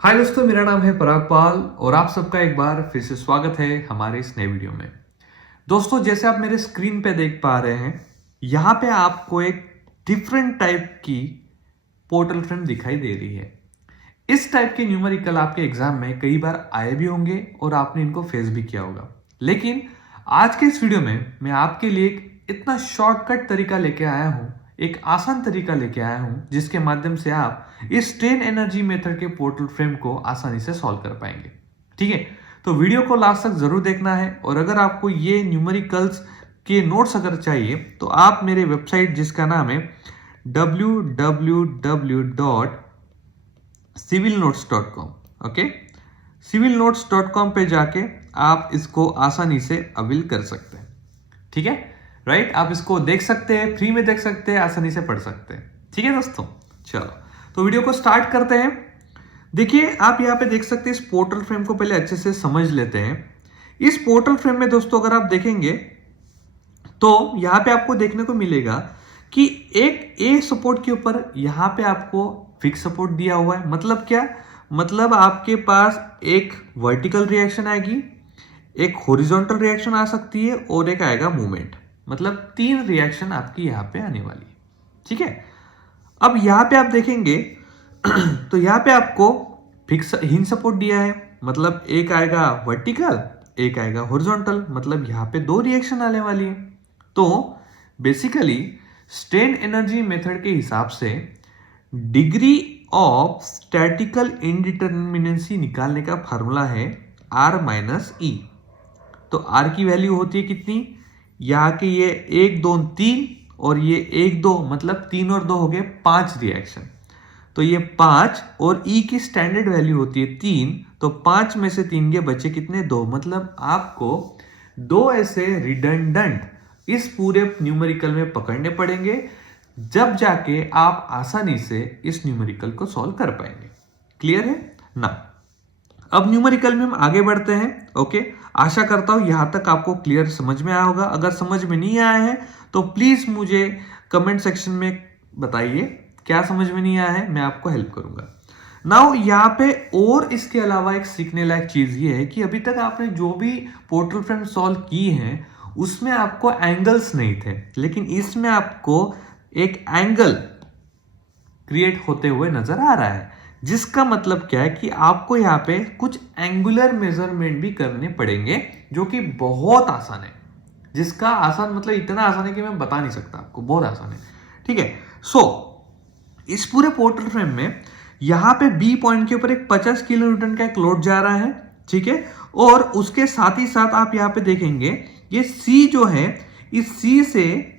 हाय दोस्तों, मेरा नाम है पराग पाल और आप सबका एक बार फिर से स्वागत है हमारे इस नए वीडियो में। दोस्तों, जैसे आप मेरे स्क्रीन पे देख पा रहे हैं, यहाँ पे आपको एक डिफरेंट टाइप की पोर्टल फ्रेम दिखाई दे रही है। इस टाइप के न्यूमेरिकल आपके एग्जाम में कई बार आए भी होंगे और आपने इनको फेस भी किया होगा। लेकिन आज के इस वीडियो में मैं आपके लिए एक इतना शॉर्टकट तरीका लेके आया हूँ, एक आसान तरीका लेके आया हूँ, जिसके माध्यम से आप इस स्ट्रेन एनर्जी मेथड के पोर्टल फ्रेम को आसानी से सॉल्व कर पाएंगे। ठीक है, तो वीडियो को लास्ट तक जरूर देखना है। और अगर आपको ये न्यूमेरिकल्स के नोट्स अगर चाहिए तो आप मेरे वेबसाइट जिसका नाम है www.civilnotes.com, ओके, civilnotes.com पे जाके आप इसको आसानी से अवेल कर सकते हैं। ठीक है, राइट, आप इसको देख सकते हैं, फ्री में देख सकते हैं, आसानी से पढ़ सकते हैं। ठीक है दोस्तों, चलो तो वीडियो को स्टार्ट करते हैं। देखिए, आप यहाँ पे देख सकते हैं, इस पोर्टल फ्रेम को पहले अच्छे से समझ लेते हैं। इस पोर्टल फ्रेम में दोस्तों अगर आप देखेंगे तो यहाँ पे आपको देखने को मिलेगा कि एक ए सपोर्ट के ऊपर यहाँ पे आपको फिक्स सपोर्ट दिया हुआ है। मतलब क्या? मतलब आपके पास एक वर्टिकल रिएक्शन आएगी, एक हॉरिजॉन्टल रिएक्शन आ सकती है और एक आएगा मूवमेंट। मतलब 3 रिएक्शन आपकी यहाँ पे आने वाली है। ठीक है, अब यहाँ पे आप देखेंगे तो यहाँ पे आपको फिक्स हिंज सपोर्ट दिया है। मतलब एक आएगा वर्टिकल, एक आएगा हॉरिजॉन्टल। मतलब यहाँ पे 2 रिएक्शन आने वाली है। तो बेसिकली स्ट्रेन एनर्जी मेथड के हिसाब से डिग्री ऑफ स्टैटिकल इनडिटर्मिनेंसी निकालने का फार्मूला है R माइनस ई। तो R की वैल्यू होती है कितनी? यहाँ के ये 1 2 3 और ये 1 2, मतलब 3 और 2 हो गए 5 रिएक्शन। तो ये 5 और E की स्टैंडर्ड वैल्यू होती है 3। तो 5 में से 3 के बचे कितने? 2। मतलब आपको 2 ऐसे रिडंडेंट इस पूरे न्यूमेरिकल में पकड़ने पड़ेंगे, जब जाके आप आसानी से इस न्यूमेरिकल को सॉल्व कर पाएंगे। क्लियर है ना? अब न्यूमेरिकल में हम आगे बढ़ते हैं। ओके, आशा करता हूं यहां तक आपको क्लियर समझ में आया होगा। अगर समझ में नहीं आया है तो प्लीज मुझे कमेंट सेक्शन में बताइए क्या समझ में नहीं आया है, मैं आपको हेल्प करूंगा। नाउ यहाँ पे और इसके अलावा एक सीखने लायक चीज ये है कि अभी तक आपने जो भी पोर्टल फ्रेम सॉल्व की है उसमें आपको एंगल्स नहीं थे, लेकिन इसमें आपको एक एंगल क्रिएट होते हुए नजर आ रहा है। जिसका मतलब क्या है कि आपको यहाँ पे कुछ एंगुलर मेजरमेंट भी करने पड़ेंगे, जो कि बहुत आसान है। जिसका आसान मतलब इतना आसान है कि मैं बता नहीं सकता आपको, बहुत आसान है। ठीक है, सो इस पूरे पोर्टल फ्रेम में यहाँ पे बी पॉइंट के ऊपर एक 50 किलो न्यूटन का एक लोड जा रहा है। ठीक है, और उसके साथ ही साथ आप यहाँ पे देखेंगे ये सी जो है, इस सी से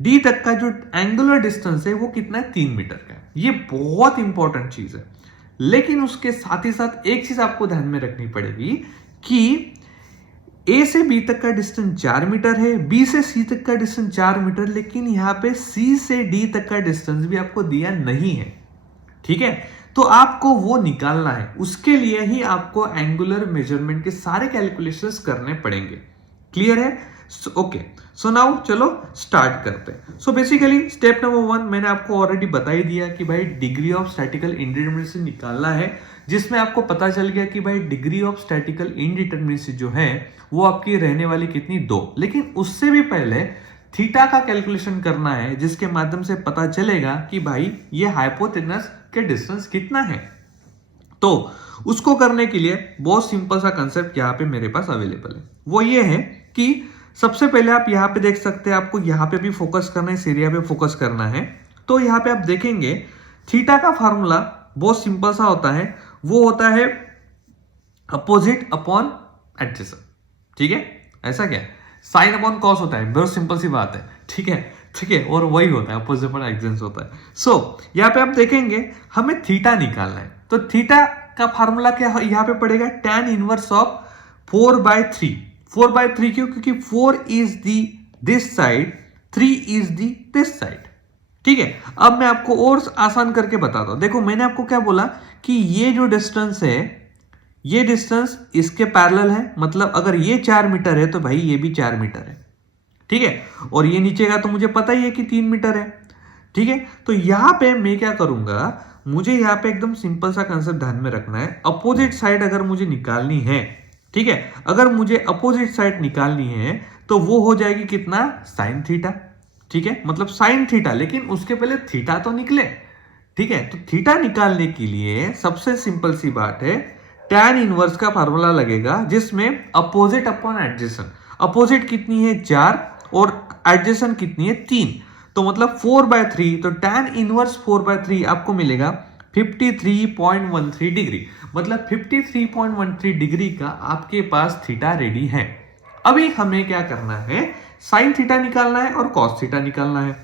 डी तक का जो एंगुलर डिस्टेंस है वो कितना है? 3 मीटर का है। ये बहुत इंपॉर्टेंट चीज है। लेकिन उसके साथ ही साथ एक चीज आपको ध्यान में रखनी पड़ेगी कि ए से बी तक का डिस्टेंस 4 मीटर है, बी से सी तक का डिस्टेंस 4 मीटर, लेकिन यहां पे सी से डी तक का डिस्टेंस भी आपको दिया नहीं है। ठीक है, तो आपको वो निकालना है। उसके लिए ही आपको एंगुलर मेजरमेंट के सारे कैलकुलेशंस करने पड़ेंगे। क्लियर है? ओके, सो नाउ चलो स्टार्ट करते हैं। सो बेसिकली स्टेप नंबर 1 मैंने आपको ऑलरेडी बता ही दिया कि भाई डिग्री ऑफ स्टैटिकल इंडिटरमिनेसी निकालना है, जिसमें आपको पता चल गया कि भाई डिग्री ऑफ स्टैटिकल इंडिटरमिनेसी जो है वो आपकी रहने वाली कितनी? 2। लेकिन उससे भी पहले थीटा का कैलकुलेशन करना है, जिसके माध्यम से पता चलेगा कि भाई ये हाइपोटेनस के डिस्टेंस कितना है। तो उसको करने के लिए बहुत सिंपल सा कंसेप्ट यहाँ पे मेरे पास अवेलेबल है। वो ये है कि सबसे पहले आप यहाँ पे देख सकते हैं, आपको यहाँ पे भी फोकस करना है, इस एरिया पे फोकस करना है। तो यहाँ पे आप देखेंगे थीटा का फार्मूला बहुत सिंपल सा होता है। वो होता है अपोजिट अपॉन एडजेसेंट। ठीक है, ऐसा क्या? साइन अपॉन कॉस होता है, बहुत सिंपल सी बात है। ठीक है, ठीक है, और वही होता है, अपोजिट अपॉन एडजेसेंट होता है। सो यहाँ पे आप देखेंगे हमें थीटा निकालना है। तो थीटा का फार्मूला क्या यहाँ पे पड़ेगा? tan inverse of 4/3। 4/3 क्यों? क्योंकि 4 is the this side, 3 is the this side. ठीक है, अब मैं आपको और आसान करके बताता हूं। देखो, मैंने आपको क्या बोला कि ये जो डिस्टेंस है, ये डिस्टेंस इसके पैरेलल है। मतलब अगर ये 4 मीटर है तो भाई ये भी 4 मीटर है। ठीक है, और ये नीचे का तो मुझे पता ही है कि 3 मीटर है। ठीक है, तो यहां पे मैं क्या करूंगा, मुझे यहाँ पे एकदम सिंपल सा कंसेप्ट ध्यान में रखना है। अपोजिट साइड अगर मुझे निकालनी है, ठीक है, अगर मुझे अपोजिट साइड निकालनी है तो वो हो जाएगी कितना, साइन थीटा, ठीक है, मतलब साइन थीटा, लेकिन उसके पहले थीटा तो निकले, ठीक है। तो थीटा निकालने के लिए सबसे सिंपल सी बात है, tan इनवर्स का फार्मूला लगेगा जिसमें अपोजिट अपॉन एडजेसेंट, अपोजिट कितनी है 4 और एडजेसेंट कितनी है 3, तो मतलब 4/3, तो tan इनवर्स 4/3 आपको मिलेगा 53.13 डिग्री, मतलब 53.13 डिग्री का आपके पास थीटा रेडी है। अभी हमें क्या करना है, साइन थीटा निकालना है और कॉस थीटा निकालना है।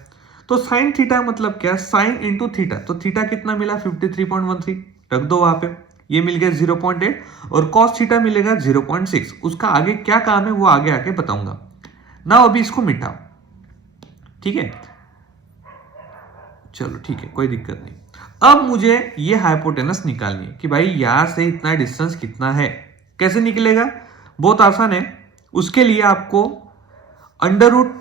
तो साइन थीटा मतलब क्या, साइन इंटू थीटा, तो थीटा कितना मिला 53.13, रख दो वहां पे, ये मिल गया 0.8 और कॉस थीटा मिलेगा 0.6। उसका आगे क्या काम है वो आगे आके बताऊंगा ना, अभी इसको मिटाओ, ठीक है, चलो ठीक है, कोई दिक्कत नहीं। अब मुझे ये हाइपोटेनस निकालनी है कि भाई यहां से इतना डिस्टेंस कितना है, कैसे निकलेगा, बहुत आसान है। उसके लिए आपको under root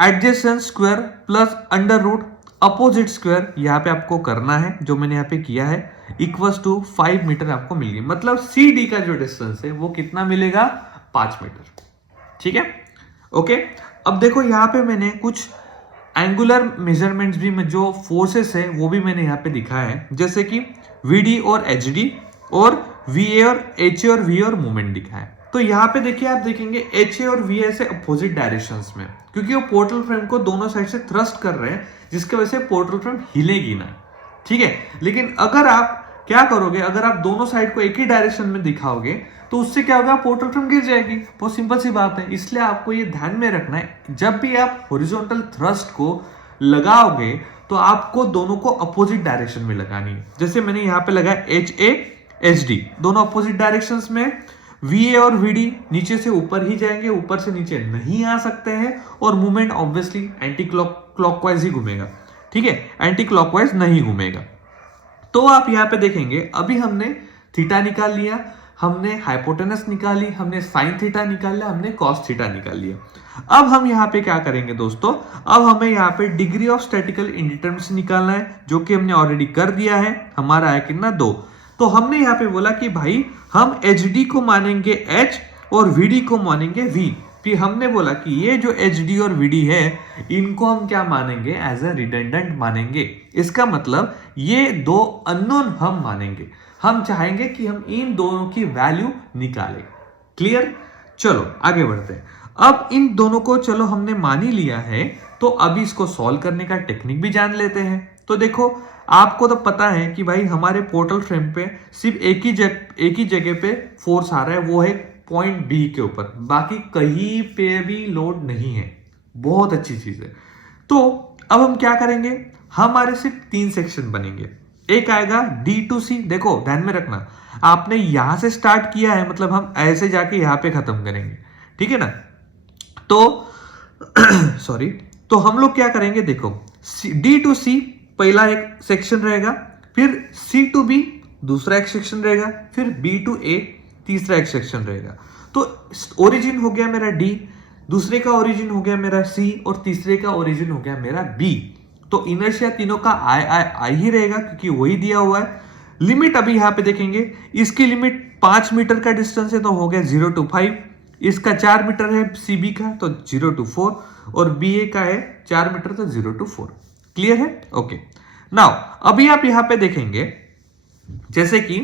adjacent square plus under root opposite square यहां पे आपको करना है, जो मैंने यहां पे किया है, इक्वल्स टू 5 मीटर आपको मिल गई, मतलब सी डी का जो डिस्टेंस है वो कितना मिलेगा, 5 मीटर, ठीक है, ओके। अब देखो यहां पे मैंने कुछ एंगुलर मेजरमेंट्स भी में जो फोर्सेस है वो भी मैंने यहाँ पे दिखाया है, जैसे कि वीडी और एचडी और वीए और एच और वी और मूवमेंट दिखाया है। तो यहाँ पे देखिए, आप देखेंगे एच और वी से अपोजिट डायरेक्शंस में, क्योंकि वो पोर्टल फ्रेम को दोनों साइड से थ्रस्ट कर रहे हैं, जिसकी वजह से पोर्टल फ्रेम हिलेगी ना, ठीक है। लेकिन अगर आप क्या करोगे, अगर आप दोनों साइड को एक ही डायरेक्शन में दिखाओगे तो उससे क्या होगा, पोर्टल फ्रेम गिर जाएगी, बहुत सिंपल सी बात है। इसलिए आपको ये ध्यान में रखना है, जब भी आप हॉरिजॉन्टल थ्रस्ट को लगाओगे तो आपको दोनों को अपोजिट डायरेक्शन में लगानी है। जैसे मैंने यहाँ पे लगाया एच ए एच डी, दोनों अपोजिट डायरेक्शंस में, वी ए और वी डी नीचे से ऊपर ही जाएंगे, ऊपर से नीचे नहीं आ सकते हैं, और मूवमेंट ऑब्वियसली एंटी क्लॉकवाइज ही घूमेगा, ठीक है, एंटी क्लॉकवाइज नहीं घूमेगा। तो आप यहाँ पे देखेंगे, अभी हमने थीटा निकाल लिया, हमने हाइपोटेनस निकाली, हमने साइन थीटा निकाल लिया, हमने कॉस थीटा निकाल लिया। अब हम यहाँ पे क्या करेंगे दोस्तों, अब हमें यहाँ पे डिग्री ऑफ स्टैटिकल इंडिटरमिनेसी निकालना है, जो कि हमने ऑलरेडी कर दिया है, हमारा है कितना 2। तो हमने यहाँ पे बोला कि भाई हम एच डी को मानेंगे एच और वी डी को मानेंगे वी। फिर हमने बोला कि ये जो एच डी और वी डी है इनको हम क्या मानेंगे, एज ए रिडंडेंट मानेंगे। इसका मतलब ये दो अननोन हम मानेंगे, हम चाहेंगे कि हम इन दोनों की वैल्यू निकालें। क्लियर, चलो आगे बढ़ते हैं। अब इन दोनों को चलो हमने मान ही लिया है, तो अभी इसको सॉल्व करने का टेक्निक भी जान लेते हैं। तो देखो, आपको तो पता है कि भाई हमारे पोर्टल फ्रेम पे सिर्फ एक ही जगह पे फोर्स आ रहा है, वो है पॉइंट बी के ऊपर, बाकी कहीं पे भी लोड नहीं है। बहुत अच्छी चीज है। तो अब हम क्या करेंगे, हमारे सिर्फ 3 सेक्शन बनेंगे। एक आएगा डी टू सी, देखो ध्यान में रखना, आपने यहां से स्टार्ट किया है, मतलब हम ऐसे जाके यहां पे खत्म करेंगे, ठीक है ना। तो सॉरी, तो हम लोग क्या करेंगे, देखो डी टू सी पहला एक सेक्शन रहेगा, फिर सी टू बी दूसरा एक सेक्शन रहेगा, फिर बी टू ए तीसरा एक सेक्शन रहेगा। तो ओरिजिन हो गया मेरा डी, दूसरे का ओरिजिन हो गया मेरा सी, और तीसरे का ओरिजिन हो गया मेरा बी। तो इनर्शिया तीनों का आई ही रहेगा, क्योंकि वही दिया हुआ है। लिमिट अभी यहां पे देखेंगे, इसकी लिमिट 5 मीटर का डिस्टेंस है, तो हो गया 0 to 5। इसका 4 मीटर है सीबी का, तो 0 to 4, और बी ए का है 4 मीटर, तो 0 to 4। क्लियर है, ओके। नाउ अभी आप यहां पे देखेंगे, जैसे कि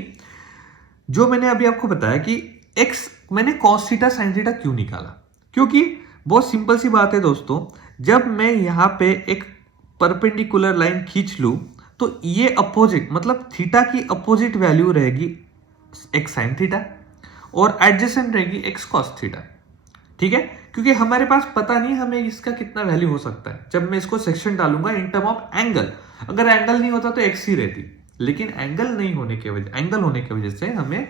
जो मैंने अभी आपको बताया कि एक्स, मैंने कॉस थीटा साइन थीटा क्यों निकाला, क्योंकि बहुत सिंपल सी बात है दोस्तों, जब मैं यहां पे एक परपेंडिकुलर लाइन खींच लूं तो ये अपोजिट, मतलब थीटा की अपोजिट वैल्यू रहेगी एक्स साइन थीटा, और एडजेसेंट रहेगी एक्स कॉस थीटा, ठीक है। क्योंकि हमारे पास पता नहीं हमें इसका कितना वैल्यू हो सकता है, जब मैं इसको सेक्शन डालूंगा इन टर्म ऑफ एंगल। अगर एंगल नहीं होता तो एक्स ही रहती, लेकिन एंगल होने की वजह से हमें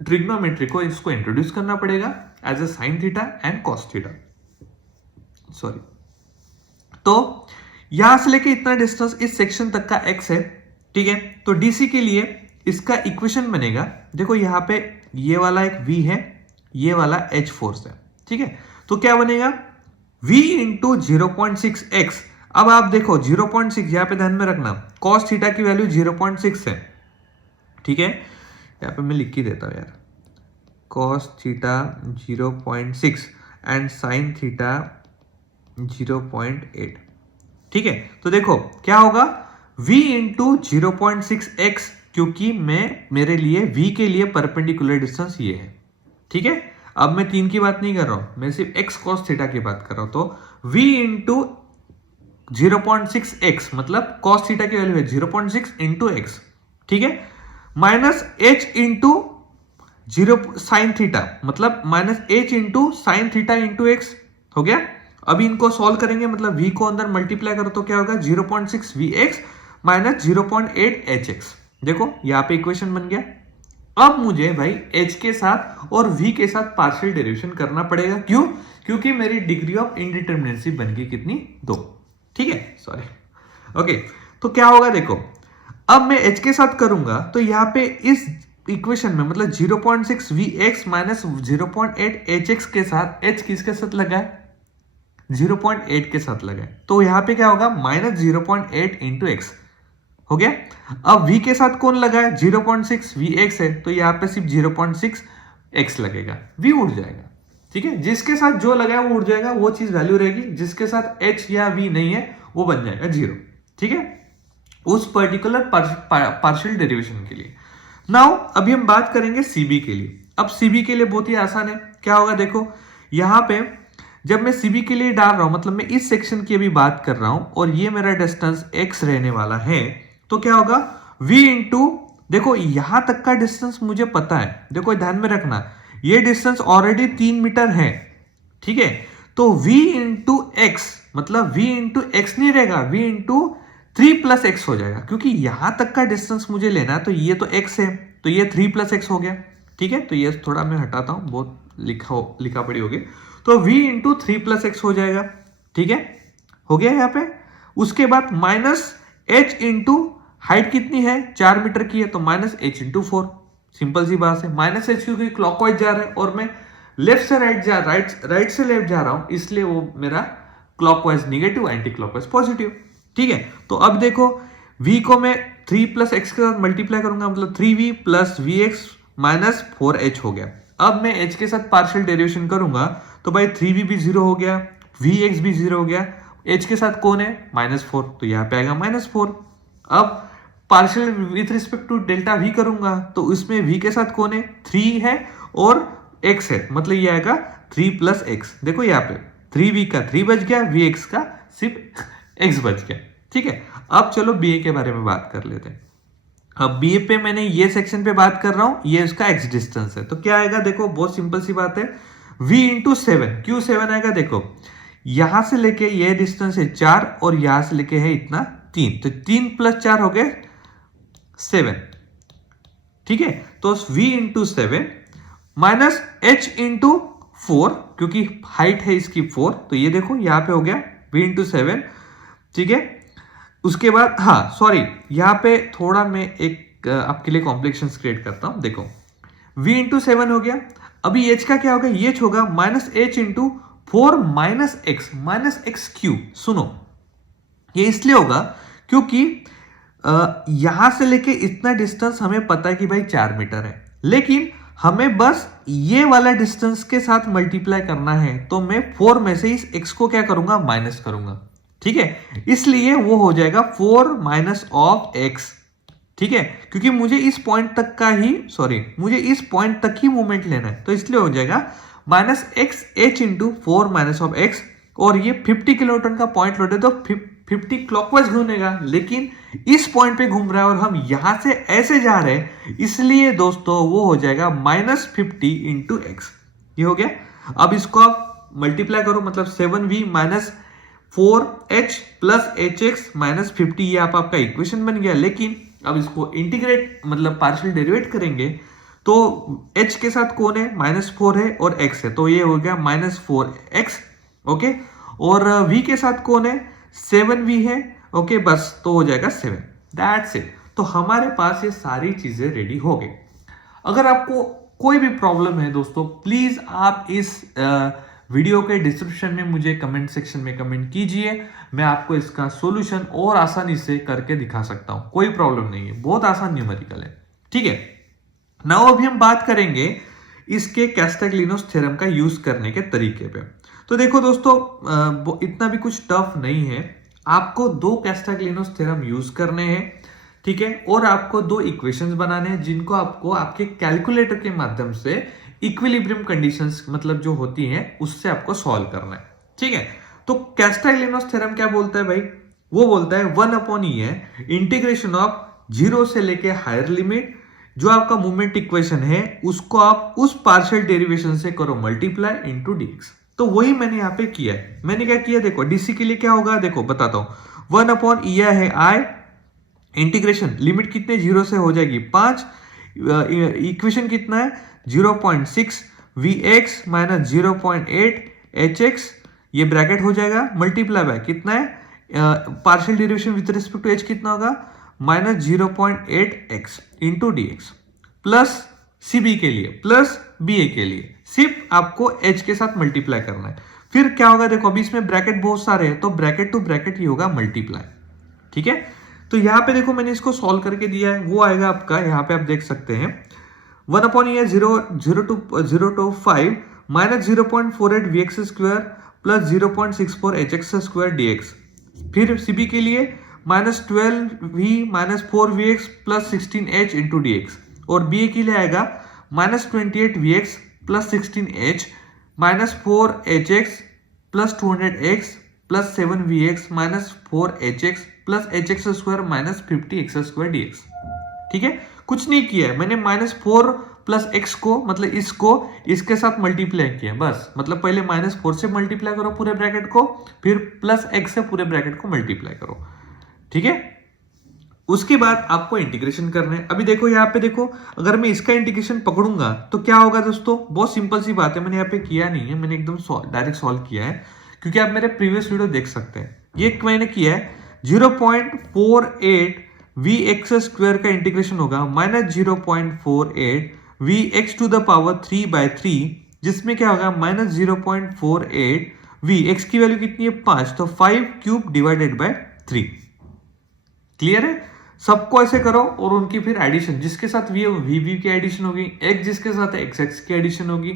ट्रिग्नोमेट्री को इसको इंट्रोड्यूस करना पड़ेगा as a sine theta and cos theta, sorry. तो यहां से लेके इतना डिस्टेंस इस सेक्शन तक का एक्स है, ठीक है। तो डीसी के लिए इसका इक्वेशन बनेगा, देखो यहां पे ये वाला एक v है, ये वाला h फोर्स है, ठीक है। तो क्या बनेगा, v इंटू 0.6x। अब आप देखो 0.6 यहाँ पे ध्यान में रखना, cos थीटा की वैल्यू 0.6 है, ठीक है, यहाँ पे मैं लिख ही देता हूँ यार, cos theta 0.6 and sin theta 0.8, ठीक है। तो देखो क्या होगा, v इंटू 0.6x, क्योंकि मेरे लिए v के लिए परपेंडिकुलर डिस्टेंस ये है, ठीक है। अब मैं 3 की बात नहीं कर रहा हूं, मैं सिर्फ x cos थीटा की बात कर रहा हूं। तो v इंटू 0.6x मतलब cos थीटा की वैल्यू है 0.6 इंटू x, ठीक है, minus h into 0 sine theta मतलब minus h into sine theta into x हो गया। अभी इनको सॉल्व करेंगे, मतलब v को अंदर मल्टीप्लाई करो तो क्या होगा, 0.6 vx माइनस 0.8 hx। देखो यहां पे इक्वेशन बन गया। अब मुझे भाई h के साथ और v के साथ पार्शियल डेरिवेशन करना पड़ेगा, क्यों, क्योंकि मेरी डिग्री ऑफ इनडिटरमिनेसी बन गई कितनी, 2, ठीक है, सॉरी, ओके। तो क्या होगा देखो, अब मैं h के साथ करूंगा तो यहां पे इस इक्वेशन में मतलब 0.6 vx माइनस 0.8 hx के साथ h किसके साथ लगा है, 0.8 के साथ लगा है, तो यहां पे क्या होगा, माइनस 0.8 इंटू एक्स हो गया। अब v के साथ कौन लगा है, 0.6 vx है, तो यहां पे सिर्फ 0.6 x लगेगा, v उड़ जाएगा, ठीक है। जिसके साथ जो लगा है वो उड़ जाएगा, वो चीज वैल्यू रहेगी, जिसके साथ h या v नहीं है वो बन जाएगा 0, ठीक है, उस पर्टिकुलर पार्शियल डेरिवेशन के लिए। नाउ अभी हम बात करेंगे cb के लिए। अब cb के लिए बहुत ही आसान है, क्या होगा देखो, यहां पे जब मैं cb के लिए डाल रहा हूं, मतलब मैं इस सेक्शन की अभी बात कर रहा हूं और ये मेरा डिस्टेंस x रहने वाला है, तो क्या होगा, v इंटू, देखो यहां तक का डिस्टेंस मुझे पता है, देखो ध्यान में रखना, ये डिस्टेंस ऑलरेडी 3 मीटर है, ठीक है, तो v इंटू एक्स मतलब v इंटू एक्स नहीं रहेगा, v इंटू 3 प्लस एक्स हो जाएगा, क्योंकि यहां तक का डिस्टेंस मुझे लेना है, तो ये तो x है, तो ये 3 प्लस एक्स हो गया, ठीक है। तो ये थोड़ा मैं हटाता हूं, बहुत लिखा पड़ी होगी, तो v इंटू 3 प्लस एक्स हो जाएगा, ठीक है, हो गया यहाँ पे। उसके बाद माइनस h इंटू हाइट कितनी है, 4 मीटर की है, तो माइनस h इंटू 4, सिंपल सी बात है, माइनस h क्योंकि क्लॉकवाइज जा रहा है और मैं लेफ्ट से राइट से लेफ्ट जा रहा हूं, इसलिए वो मेरा clockwise negative, anti clockwise positive, ठीक है। तो अब देखो v को मैं 3 प्लस एक्स के साथ मल्टीप्लाई करूंगा, मतलब 3v plus vx minus 4h हो गया। अब मैं h के साथ पार्शियल डेरिवेशन करूंगा तो भाई 3v भी 0 हो गया, vx भी 0 हो गया, h के साथ कौन है, -4, तो यहाँ पे आएगा -4। अब partial with respect to delta v करूंगा तो उसमें v के साथ कौन है, 3 है और x है, मतलब ये आएगा 3 प्लस एक्स। देखो यहाँ पे 3v का 3 बच गया, vx का सिर्फ x बच गया, ठीक है। अब चलो ba के बारे में बात कर लेते हैं। अब बी पे मैंने ये सेक्शन पे बात कर रहा हूं, ये इसका एक्स डिस्टेंस है, तो क्या आएगा देखो, बहुत सिंपल सी बात है, v इंटू 7, क्यों 7 आएगा देखो, यहां से लेके ये डिस्टेंस है 4 और यहां से लेके है इतना 3, तो 3 प्लस 4 हो गए 7, ठीक है। तो v into 7 minus h into 4, क्योंकि हाइट है इसकी 4, तो ये देखो यहां पे हो गया v इंटू 7, ठीक है। उसके बाद हाँ सॉरी, यहां पे थोड़ा मैं एक आपके लिए कॉम्प्लेक्शंस क्रिएट करता हूं, देखो v इंटू 7 हो गया, अभी h का क्या होगा, ये होगा minus h into 4 minus x Q. सुनो, ये इसलिए होगा क्योंकि यहां से लेके इतना डिस्टेंस हमें पता है कि भाई 4 मीटर है, लेकिन हमें बस ये वाला डिस्टेंस के साथ मल्टीप्लाई करना है, तो मैं 4 में से इस x को क्या करूंगा, माइनस करूंगा, ठीक है, इसलिए वो हो जाएगा 4 माइनस ऑफ x, ठीक है, क्योंकि मुझे इस पॉइंट तक का ही मुझे इस पॉइंट तक ही मूवमेंट लेना है, तो इसलिए हो जाएगा minus x H into 4 minus of x, और ये 50 किलोन्यूटन का पॉइंट लोड है तो 50 क्लॉकवाइज घूमेगा, लेकिन इस पॉइंट पे घूम रहा है और हम यहां से ऐसे जा रहे हैं, इसलिए दोस्तों वो हो जाएगा -50 इंटू एक्स, ये हो गया। अब इसको आप मल्टीप्लाई करो, मतलब 7v minus 4h plus hx minus 50, ये आपका इक्वेशन बन गया। लेकिन अब इसको इंटीग्रेट मतलब पार्शियल डेरिवेट करेंगे तो h के साथ कौन है, -4 है और x है, तो ये हो गया -4x, ओके, और v के साथ कौन है, 7v है, ओके, बस तो हो जाएगा 7, दैट्स इट। तो हमारे पास ये सारी चीजें रेडी हो गई। अगर आपको कोई भी प्रॉब्लम है दोस्तों, प्लीज आप इस वीडियो के डिस्क्रिप्शन में मुझे कमेंट सेक्शन में कमेंट कीजिए, मैं आपको इसका सॉल्यूशन और आसानी से करके दिखा सकता हूं, कोई प्रॉब्लम नहीं है, बहुत आसान न्यूमेरिकल है। ठीक है, नाउ अभी हम बात करेंगे इसके कैस्टाग्लिनोस थ्योरम का यूज करने के तरीके पे। तो देखो दोस्तों, इतना भी कुछ टफ नहीं है, आपको दो कैस्टाग्लिनोस थ्योरम यूज करने हैं, ठीक है, और आपको दो इक्वेशंस बनाने हैं जिनको आपको आपके कैलकुलेटर के माध्यम से इक्विलिब्रियम कंडीशंस मतलब जो होती हैं उससे आपको सॉल्व करना है। ठीक है, तो कैस्टाग्लिनोस थ्योरम क्या बोलता है भाई? वो बोलता है 1/e है इंटीग्रेशन ऑफ जीरो से लेके हायर लिमिट, जो आपका मोमेंट इक्वेशन है उसको आप उस पार्शियल डेरिवेशन से करो मल्टीप्लाई इनटू dx। तो वही मैंने यहाँ पे किया है। मैंने क्या किया, देखो डीसी के लिए क्या होगा, देखो बताता हूं। 1/e है आई, इंटीग्रेशन लिमिट कितने जीरो से हो जाएगी 5, इक्वेशन कितना है 0.6 vx माइनस 0.8 hx, ये ब्रैकेट हो जाएगा, मल्टीप्लाई बाय कितना है partial derivation with respect to h कितना होगा minus 0.8x into dx, plus cb के लिए प्लस ba के लिए सिर्फ आपको h के साथ मल्टीप्लाई करना है। फिर क्या होगा, देखो अभी इसमें ब्रैकेट बहुत सारे हैं तो ब्रैकेट टू ब्रैकेट ही होगा मल्टीप्लाई। ठीक है, तो यहां पे देखो मैंने इसको सॉल्व करके दिया है, वो आएगा आपका, यहां पे आप देख सकते हैं 1/e 0 to 5 minus 0.48 vx square plus 0.64 hx square dx। फिर cb के लिए minus 12v minus 4vx plus 16h into dx, और ba के लिए आएगा minus 28vx plus 16h minus 4hx plus 200x plus 7vx minus 4hx plus hx square minus 50x square dx। ठीक है, कुछ नहीं किया है मैंने, माइनस 4 प्लस x को मतलब इसको इसके साथ मल्टीप्लाई किया बस, मतलब पहले माइनस 4 से मल्टीप्लाई करो पूरे ब्रैकेट को, फिर प्लस x से पूरे ब्रैकेट को मल्टीप्लाई करो। ठीक है, उसके बाद आपको इंटीग्रेशन करना है। अभी देखो यहाँ पे देखो, अगर मैं इसका इंटीग्रेशन पकड़ूंगा तो क्या होगा दोस्तों, बहुत सिंपल सी बात है, मैंने यहाँ पे किया नहीं है, मैंने एकदम डायरेक्ट सॉल्व किया है क्योंकि आप मेरे प्रीवियस वीडियो देख सकते हैं। ये मैंने किया है 0.48 vx स्क्वायर का इंटीग्रेशन होगा minus 0.48 vx to the power 3/3, जिसमें क्या होगा माइनस 0.48 vx की वैल्यू कितनी है 5, तो 5 क्यूब डिवाइडेड बाय 3। क्लियर है, सबको ऐसे करो और उनकी फिर एडिशन, जिसके साथ वी की एडिशन होगी, x जिसके साथ x की एडिशन होगी।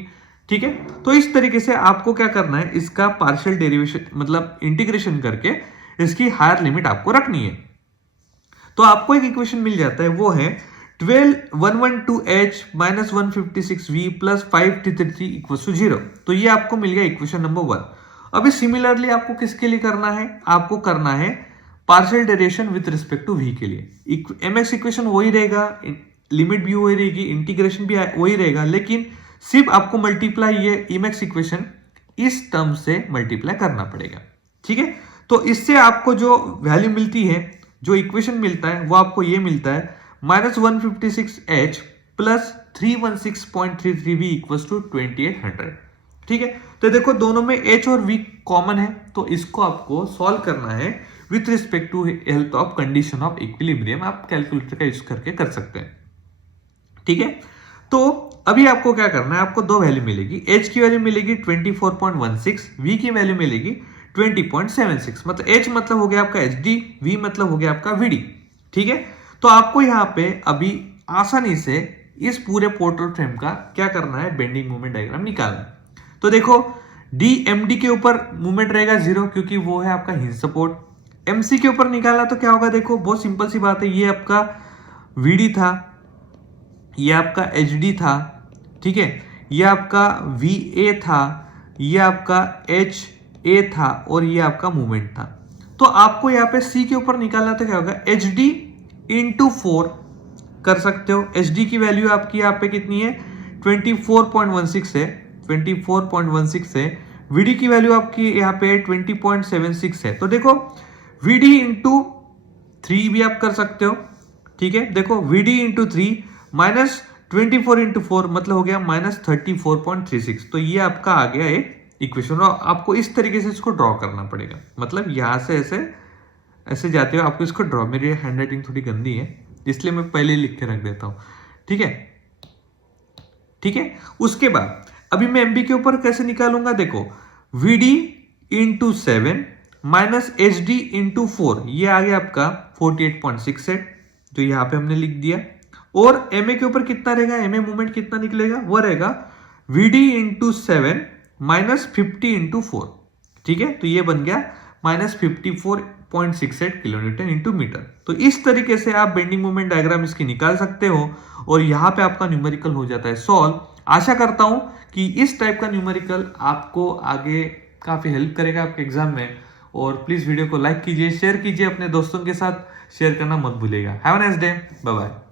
ठीक है, तो इस तरीके से आपको क्या करना है, इसका पार्शियल डेरिवेशन मतलब इंटीग्रेशन करके इसकी हायर लिमिट आपको रखनी है। तो आपको एक इक्वेशन मिल जाता है, वो है 121h minus 156v plus 533 equal to 0। तो ये आपको मिल गया इक्वेशन नंबर 1। अभी सिमिलरली आपको किसके लिए करना है, आपको करना है partial derivation with respect to v के लिए। mx इक्वेशन वही रहेगा, लिमिट भी वही रहेगी, इंटीग्रेशन भी वही रहेगा, लेकिन सिर्फ आपको मल्टीप्लाई ये mx इक्वेशन इस टर्म से मल्टीप्लाई करना पड़ेगा। ठीक है, तो इससे आपको जो वैल्यू मिलती है, जो इक्वेशन मिलता है, वो आपको ये मिलता है minus 156h plus 316.33v equals to 2800। ठीक है, तो देखो दोनों में h और v कॉमन है, तो इसको आपको सॉल्व करना है with respect to health of condition of equilibrium. आप कैलकुलेटर का यूज करके कर सकते हैं। ठीक है, तो अभी आपको क्या करना है, आपको दो वैल्यू मिलेगी, h की वैल्यू मिलेगी 24.16, v की वैल्यू मिलेगी 20.76, मतलब h मतलब हो गया आपका hd, v मतलब हो गया आपका vd। ठीक है, तो आपको यहाँ पे अभी आसानी से इस पूरे पोर्टल फ्रेम का क्या करना है, बेंडिंग मोमेंट डायग्राम निकालना है। तो देखो dmd के ऊपर मूवमेंट रहेगा 0 क्योंकि वो है आपका हिंज सपोर्ट। mc के ऊपर निकाला तो क्या होगा, देखो बहुत सिंपल सी बात है, ये आपका vd था, ये आपका hd था, ठीक है, ये आपका va था, ये आपका ha था, और ये आपका मूवमेंट था। तो आपको यहाँ पे c के ऊपर निकालना तो क्या होगा, hd इंटू 4 कर सकते हो। hd की वैल्यू आपकी यहाँ पे कितनी है 24.16 है, 24.16 है। vd की वैल्यू आपकी यहाँ पे 20.76 है। तो देखो vd इंटू 3 भी आप कर सकते हो। ठीक है, देखो vd इंटू 3 माइनस 24 इंटू 4 मतलब हो गया माइनस 34.36। तो ये आपका आ गया एक इक्वेशन, और आपको इस तरीके से इसको ड्रॉ करना पड़ेगा, मतलब यहां से ऐसे ऐसे जाते हो आपको इसको ड्रॉ, मेरी हैंड राइटिंग थोड़ी गंदी है इसलिए मैं पहले लिख के रख देता हूं। ठीक है, ठीक है, उसके बाद अभी मैं एमबी के ऊपर कैसे निकालूंगा, देखो VD into 7 minus HD into 4, ये आ गया आपका 48.68, जो यहां पे हमने लिख दिया। और MA के ऊपर कितना रहेगा, MA मूवमेंट कितना निकलेगा, वो रहेगा VD इंटू 7 माइनस 50 इंटू 4। ठीक है, तो ये बन गया माइनस 54.68 किलोन्यूटन इंटू मीटर। तो इस तरीके से आप बेंडिंग मोमेंट डायग्राम इसकी निकाल सकते हो और यहां पे आपका न्यूमेरिकल हो जाता है सॉल्व। आशा करता हूं कि इस टाइप का न्यूमेरिकल आपको आगे काफी हेल्प करेगा आपके एग्जाम में। और प्लीज वीडियो को लाइक कीजिए, शेयर कीजिए अपने दोस्तों के साथ, शेयर करना मत भूलिएगा। Have a nice day, bye bye.